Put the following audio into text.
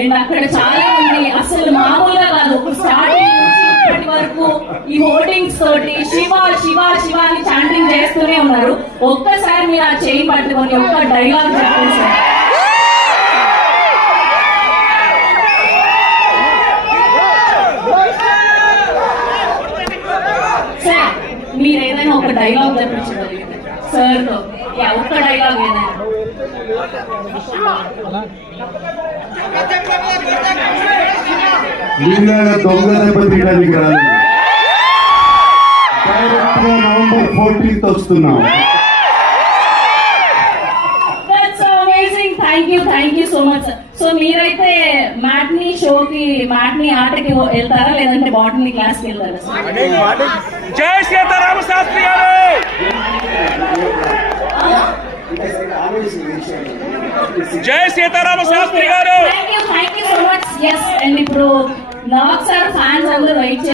And అక్కడ చాలా మంది అసలు మామూలుగా కాదు, స్టార్టింగ్ నుంచి ఇప్పటి వరకు ఈ హోర్డింగ్స్ తోటి శివ శివ శివ అని చాంటింగ్ చేస్తూనే ఉన్నారు. ఒక్కసారి మీరు ఆ చేయి పట్టుకొని ఒక్క డైలాగ్ చెప్పండి సార్. సార్ మీరు ఏదైనా ఒక డైలాగ్ చెప్పించగలిగితే సార్ తో, ఒక్క డైలాగ్ ఏదైనా. దొంగ దెబ్బతీయడానికి రాలేదు, డైరెక్ట్ గా November 14th వస్తున్నాం. Thank you so much. So మీరైతే మ్యాట్నీ షోకి మ్యాట్నీ ఆటకి వెళ్తారా లేదంటే బాటనీ క్లాస్ కి వెళ్తారా? జై సీతారామ శాస్త్రి గారు. జై సీతారామ శాస్త్రి గారు. Thank you so much. Yes, and ఇప్పుడు నవాబ్ సార్ ఫ్యాన్స్ అందరూ వెయిట్